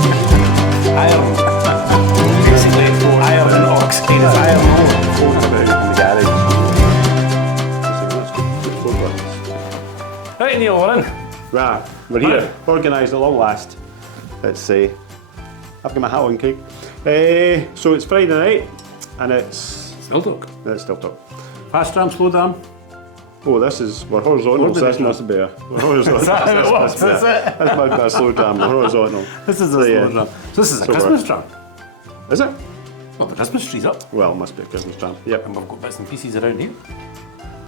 Iron. Basically, iron oxide is iron ore. Right, Neil, we're in. Right, we're here, organised at long last. Let's say, I've got my hat on, Craig. So it's Friday night, and it's Still talk. Let's still talk. Fast tram, slow down. Oh, we're horizontal, so this must be we're horizontal. That's it. That's my best slow tram, we're horizontal. This is a slow tram. So this is a Christmas tram. Is it? Well, the Christmas tree's up. Well, it must be a Christmas tram. Yep. And we've got bits and pieces around here.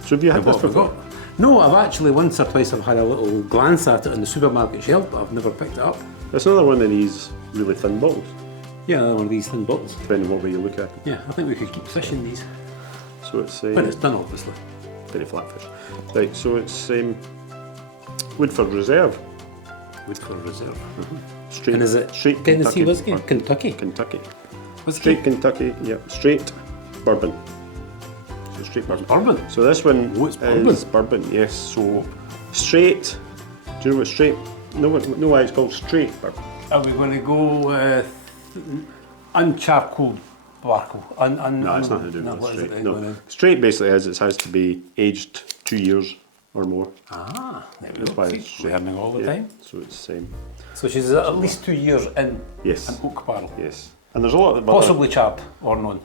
So have you had this before? No, I've actually once or twice I've had a little glance at it on the supermarket shelf, but I've never picked it up. It's another one of these really thin bottles. Yeah, another one of these thin bottles. Depending on what way you look at it. Yeah, I think we could keep fishing these. So it's When it's done, obviously. very flat fish. Right, so it's Woodford Reserve. Woodford Reserve. Straight. And is it straight Tennessee Kentucky. whiskey? Kentucky. Kentucky. Whiskey? Straight Kentucky, yep. Straight bourbon. So straight bourbon. Bourbon? So this one Oh, it's is bourbon, yes. So straight, do you know what straight, know why it's called straight bourbon? Are we going to go uncharcoaled barrel? No, it's nothing to do with what is straight. it No. going to? Straight basically it has to be aged 2 years or more. Ah, there we That's go. why See, it's straight. learning all the Yeah, time. So it's So she's at least 2 years in yes, an oak barrel. yes. And there's a lot of Possibly charred or none.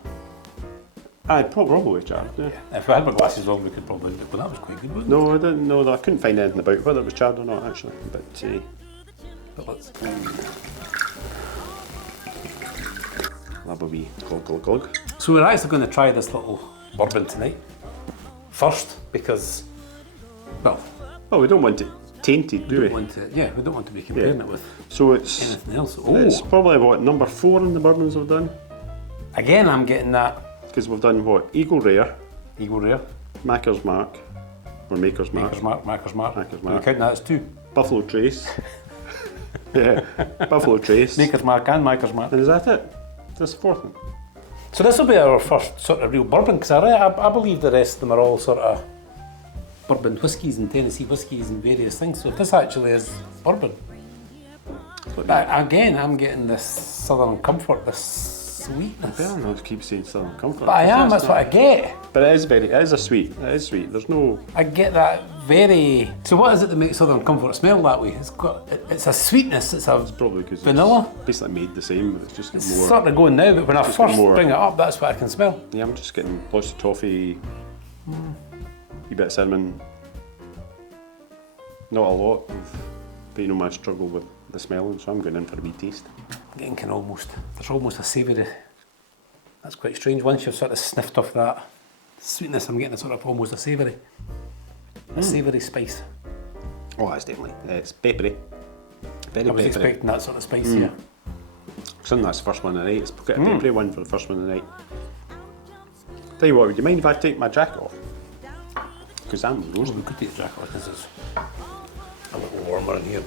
probably charred. Yeah. If we had my glasses on, we could probably. Well, that was quite good, wasn't it? No, I didn't know that. I couldn't find anything about whether it was charred or not actually. But let's. I'll have a wee glug. So we're actually going to try this little bourbon tonight. First, because, well, Oh, we don't want it tainted, do we? we don't want to be comparing it with So it's anything else. it's Oh, probably what number 4 in the bourbons we've done, again, I'm getting that because we've done what Eagle Rare, Eagle Rare, Maker's Mark, or Maker's Mark, Maker's Mark. Maker's We Mark. count that as 2. Buffalo Trace. Yeah, Buffalo Trace. Maker's Mark and Maker's Mark. And is that it? This 4th one. So this will be our first sort of real bourbon, because I believe the rest of them are all sort of bourbon whiskies and Tennessee whiskies and various things. So this actually is bourbon. But again, I'm getting this Southern Comfort, this sweetness. I better not keep saying Southern Comfort. But I am, that's what I get. But it is a sweet. It is sweet. There's no. I get that very. So what is it that makes Southern Comfort smell that way? It's a sweetness. It's a Probably because vanilla. it's basically made the same, but it's just It's more. sort of going now, but when I just first more- bring it up, that's what I can smell. Yeah, I'm just getting lots of toffee, a bit of cinnamon. Not a lot, but you know my struggle with the smelling, so I'm going in for a wee taste. I'm getting kind of there's almost a savoury. That's quite strange. Once you've sort of sniffed off that sweetness, I'm getting a sort of almost a savoury spice. Oh, that's definitely. It's peppery. Very I was peppery. expecting that sort of spice, yeah. I think that's the first one of the night. It's got a peppery one for the first one of the night. Tell you what, would you mind if I take my jacket off? Because I'm We roasting. could take the jacket off because it's a little warmer in here.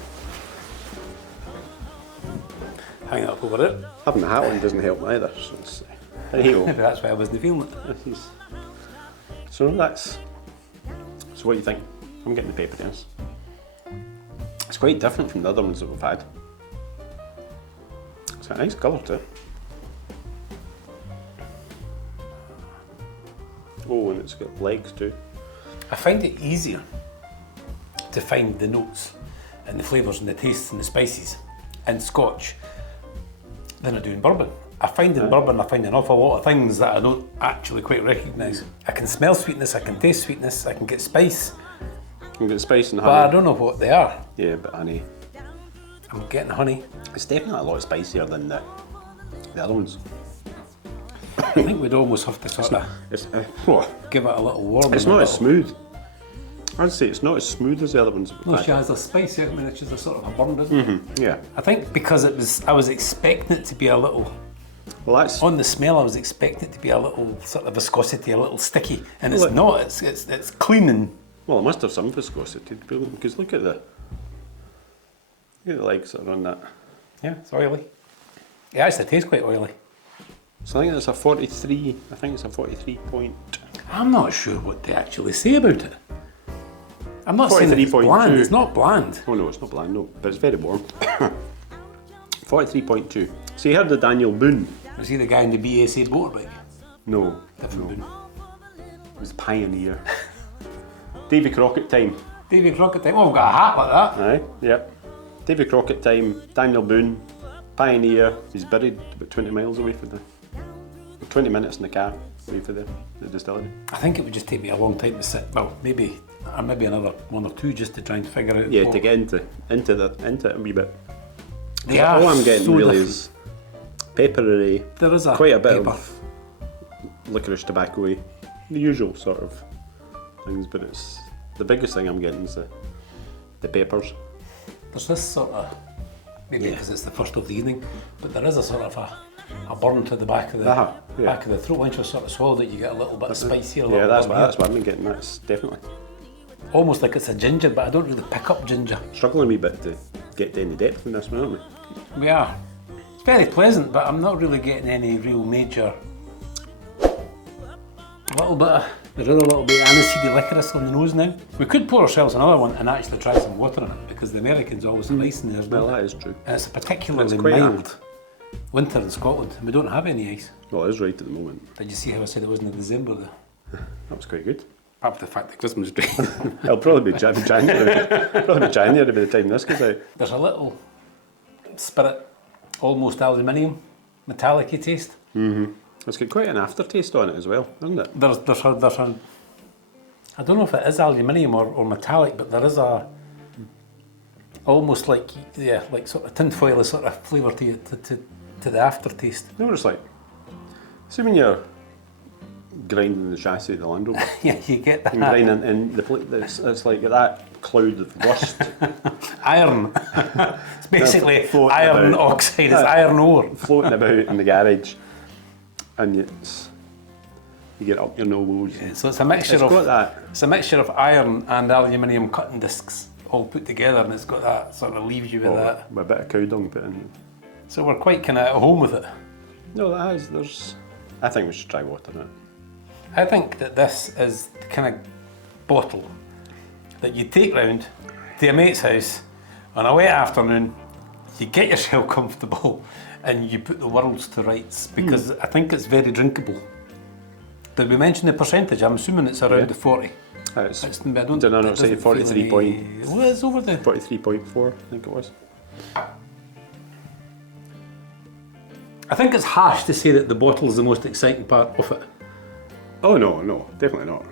Hang it up over it. Having the hat on doesn't help either. So it's, hey-ho. Maybe that's why I wasn't feeling it. So that's. So what do you think? I'm getting the pepperiness. It's quite different from the other ones that we've had. It's got a nice colour to it. Oh, and it's got legs too. I find it easier to find the notes and the flavours and the tastes and the spices in Scotch than I do in bourbon. I find in bourbon I find an awful lot of things that I don't actually quite recognise. I can smell sweetness, I can taste sweetness, I can get spice, You can get spice and but I honey. don't know what they are. Yeah, but honey. I'm getting honey. It's definitely a lot spicier than the other ones. I think we'd almost have to sort of It's, what? give it a little warm. It's not as smooth. I'd say it's not as smooth as the other ones. No, she has a spice, I mean, it's just a sort of a burn, doesn't it? Yeah. I think because I was expecting it to be a little, Well, that's. on the smell I was expecting it to be a little sort of viscosity, a little sticky, and it's Well, not, it's clean and Well, it must have some viscosity, because look at the legs that are on that. yeah, it's oily. It actually tastes quite oily. So I think it's a 43. I think it's a 43 point. I'm not sure what they actually say about it. I'm not saying that it's 43.2. bland. It's not bland. Oh no, it's not bland, no, but it's very warm. 43.2. So you heard the Daniel Boone? Was he the guy in the BAC motorbike? No. Different Boone. It was Pioneer. Davy Crockett time. Davy Crockett time. Oh, we've got a hat like that. Aye, yep. Davy Crockett time, Daniel Boone, Pioneer. He's buried about 20 miles away from there. 20 minutes in the car away from the distillery. I think it would just take me a long time to sit. Well, maybe another 1 or 2 just to try and figure out. Yeah, to get into it a wee bit. They are All I'm getting so really different. is peppery. There is quite a bit pepper. of licorice, tobacco-y, the usual sort of things. But it's the biggest thing I'm getting is the peppers. There's this sort of, maybe because it's the first of the evening, but there is a sort of a burn to the back of the Yeah. back of the throat. Once you sort of swallow it, you get a little bit spicier. Yeah, that's what I've been getting. That's definitely Almost like it's a ginger, but I don't really pick up ginger. struggling a wee bit to get to any depth in this one, aren't we? We are. It's very pleasant, but I'm not really getting any real major. There is a little bit of aniseedy licorice on the nose now. We could pour ourselves another one and actually try some water in it, because the Americans always have ice in theirs. Well, don't that is true. they? And it's a particularly It's quite mild winter in Scotland, and we don't have any ice. Well, it is right at the moment. Did you see how I said it wasn't in December though? That was quite good. Apart from the fact that Christmas Day. It'll probably be January. Probably be January by the time this goes out. There's a little spirit, almost aluminium, metallic-y taste. It's got quite an aftertaste on it as well, hasn't it? There's a, I don't know if it is aluminium or metallic, but there is a, almost like, yeah, like sort of tinfoil sort of flavour to the aftertaste. You know what it's like? See when you're grinding the chassis of the Land Rover, Yeah, you get that. and grinding and it's like that cloud of rust Iron. It's basically floating iron about. oxide, it's iron ore. floating about in the garage, and you get up your nose. So it's a mixture It's of got that. It's a mixture of iron and aluminium cutting discs all put together, and it's got that sort of leaves you with that. With a bit of cow dung put in. So we're quite kind of at home with it. No, that is. There's. I think we should try water now. I think that this is the kind of bottle that you take round to a mate's house on a wet afternoon, you get yourself comfortable and you put the worlds to rights, because I think it's very drinkable. Did we mention the percentage? I'm assuming it's around the 40. I don't know, it say doesn't feel 43 point. Well, it's over the... 43.4, I think it was. I think it's harsh to say that the bottle is the most exciting part of it. Oh no, definitely not.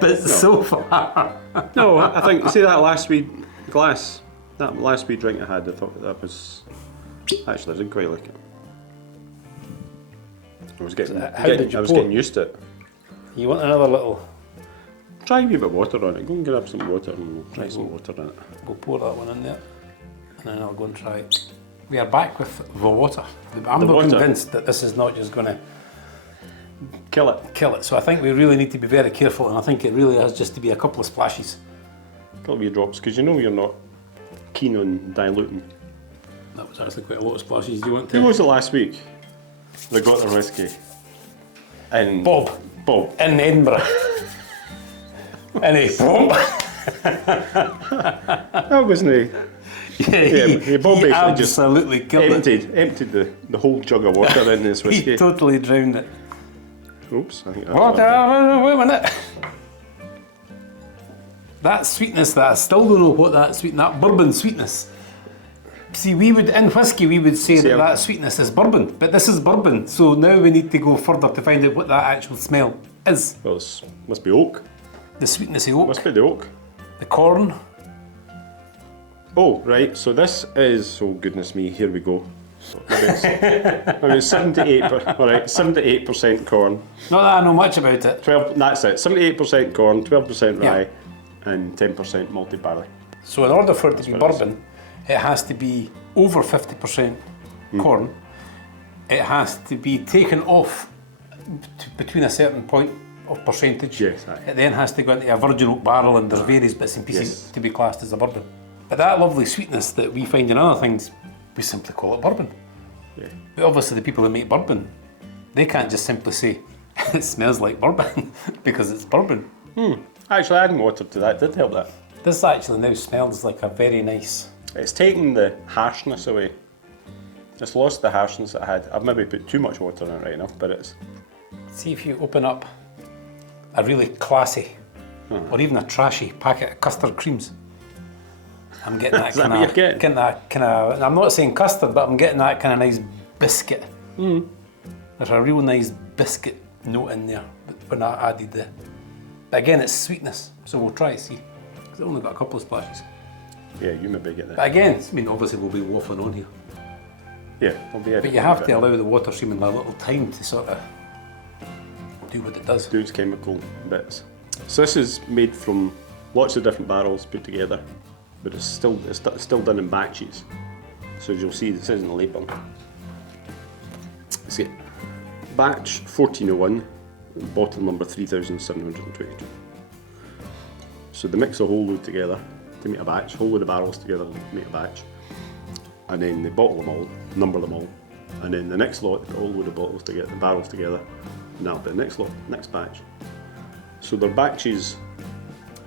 But so far. No, I think, see that last wee glass, that last wee drink I had, I thought that was, actually I did quite like it. I was getting, How did you I was pour? getting used to it. You want another little... Try a wee bit of water on it, go and grab some water and we'll try some water in it. We'll pour that one in there, and then I'll go and try it. We are back with the water. I'm not water. convinced that this is not just going to Kill it. kill it, so I think we really need to be very careful, and I think it really has just to be a couple of splashes. A couple of wee drops, because you know you're not keen on diluting. That was actually quite a lot of splashes. Do you want Who to? was it last week that got their whiskey? And Bob, Bob. in Edinburgh. And he, That wasn't he? yeah, Bob he basically just absolutely killed it. emptied the whole jug of water in his whiskey. He totally drowned it. Oops, I think that's What? what Wait a minute. That sweetness, that I still don't know what that bourbon sweetness. See, we would, in whiskey, we would say that sweetness is bourbon, but this is bourbon, so now we need to go further to find out what that actual smell is. Well, it must be oak. The sweetness of oak, Must be the oak. the corn. Oh, right, so this is, oh goodness me, here we go. So maybe it's 78% corn. Not that I know much about it. 12, that's it, 78% corn, 12% rye, Yeah. and 10% malted barley. So in order for it to be what it is. bourbon, it has to be over 50% corn. It has to be taken off between a certain point of percentage. Yes, aye. It then has to go into a virgin oak barrel, and there's various bits and pieces Yes. to be classed as a bourbon. But that lovely sweetness that we find in other things, we simply call it bourbon. Yeah. But obviously the people that make bourbon, they can't just simply say, it smells like bourbon, because it's bourbon. Actually, adding water to that did help that. This actually now smells like a very nice. It's taken the harshness away. It's lost the harshness it had. I've maybe put too much water in it right enough, but it's... See if you open up a really classy or even a trashy packet of custard creams. I'm getting that Is that what you're getting? I'm not saying custard, but I'm getting that kind of nice biscuit. There's a real nice biscuit note in there when I added the... But again, it's sweetness, so we'll try it, see. Because I've only got a couple of splashes. Yeah, you maybe get that. But again, I mean, obviously we'll be waffling on here. Yeah, we'll be able But you have to allow the water streaming a little time to sort of do what it does. do its chemical bits. So this is made from lots of different barrels put together, but it's still done in batches. So as you'll see, it says in the label. Let's get batch 1401, bottle number 3722. So they mix a whole load together to make a batch, whole load of barrels together to make a batch, and then they bottle them all, number them all, and then the next lot, a whole load of bottles together, the barrels together, and that'll be the next lot, next batch. So their batches,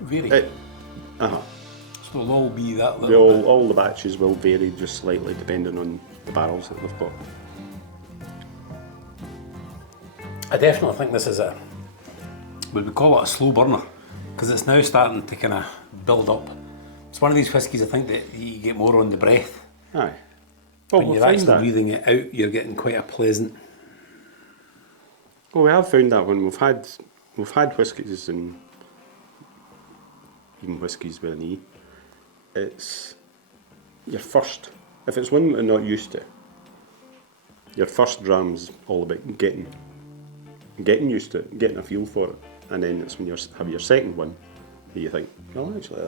Vary. uh-huh. So it'll all be that little bit. All the batches will vary just slightly depending on the barrels that they've got. I definitely think this is would we call it a slow burner? Because it's now starting to kind of build up. It's one of these whiskies I think that you get more on the breath. Aye. Well, When we'll you're find actually that. breathing it out, you're getting quite a pleasant. Well, we have found that when we've had whiskies and even whiskies with an E, it's your first, if it's one that you're not used to, your first dram's all about getting used to it, getting a feel for it, and then it's when you have your second one that you think, well, actually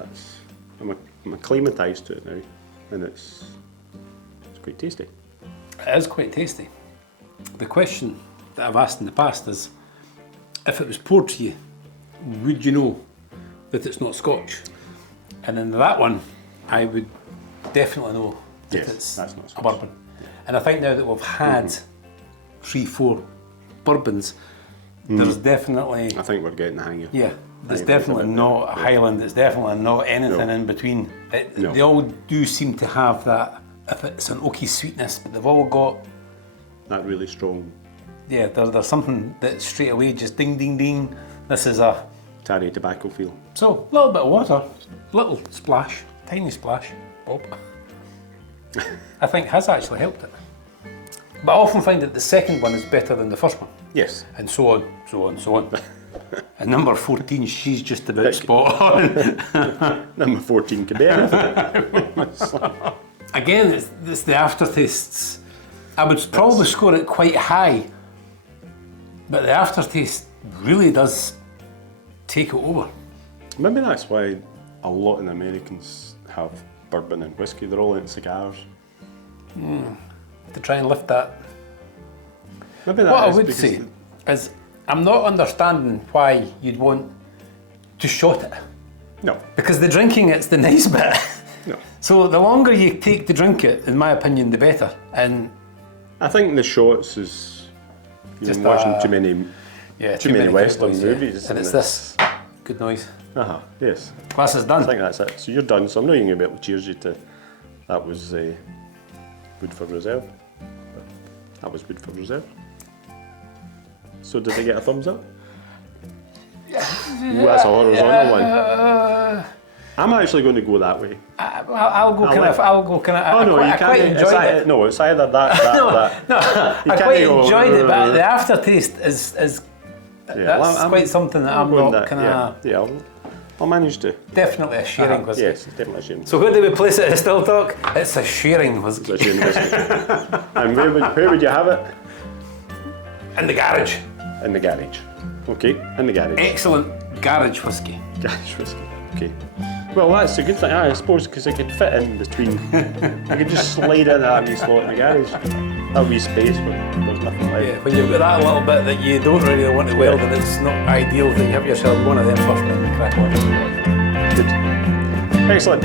I'm acclimatised to it now, and it's quite tasty. It is quite tasty. The question that I've asked in the past is, if it was poured to you, would you know that it's not Scotch? And in that one, I would definitely know that Yes, it's that's not a Scotch. bourbon. And I think now that we've had 3-4 bourbons, there's definitely, I think we're getting the hang of it. yeah, there's I think definitely it's a bit not a better. Highland, it's definitely not anything No. in between. No. They all do seem to have that, if it's an oaky sweetness, but they've all got, That really strong yeah, there's something that straight away just ding, ding, ding. This is a, tarry tobacco feel. so a little bit of water, little splash, tiny splash, pop. I think has actually helped it. But I often find that the second one is better than the first one. Yes. And so on, so on, so on. And number 14, she's just about spot on. Number 14 could be anything. Again, it's the aftertastes. I would probably score it quite high, but the aftertaste really does take it over. Maybe that's why a lot of the Americans have bourbon and whiskey. They're all into cigars. To try and lift that. Maybe that What I is would because say is, I'm not understanding why you'd want to shot it. No. Because the drinking it's the nice bit. No. So the longer you take to drink it, in my opinion, the better. And I think the shots is you've Just been watching a- too many yeah, too many Western cowboys, yeah. movies. And it's this. Good noise. Yes. Class is I done. think that's it. So you're done. So I'm not even going to be able to cheers you to. That was Woodford Reserve. That was Woodford Reserve. So did they get a thumbs up? Ooh, that's a horizontal one. I'm actually going to go that way. I'll go kind of. I'll go kind of. Oh no, you I quite can't. enjoyed it. No, it's either that. No, You I can't quite go, enjoyed it, but the aftertaste is Yeah, that's I'm quite something that I'm going not that, kind of. Yeah, I'll manage to. Definitely a sharing whiskey. Yes, it's definitely a sharing. So where do we place it at Still Talk? It's a sharing whiskey. It's a sharing whiskey. And where would you have it? In the garage. In the garage. Okay, in the garage. Excellent garage whiskey. Garage whiskey. Okay. Well, that's a good thing, I suppose, because it could fit in between. I could just slide in that wee slot in the garage. That wee space where there's nothing left. Yeah, when you've got that little bit that you don't really want to weld and it's not ideal, then you have yourself one of them first and crack on. Good. Excellent.